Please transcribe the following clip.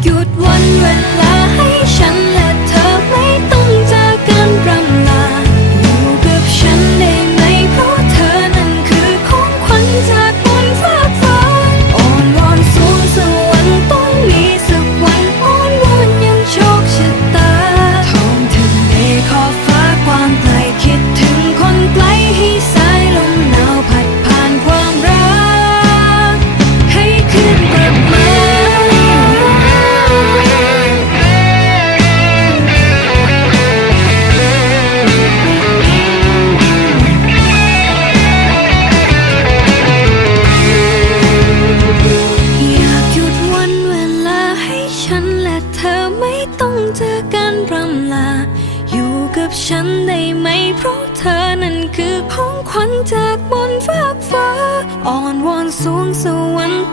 good one red. แต่เธอไม่ต้องเจอการรำลา อยู่กับฉันได้ไหม เพราะเธอนั้นคือของขวัญจากบนฟากฟ้า อ่อนวอนสูงสวรรค์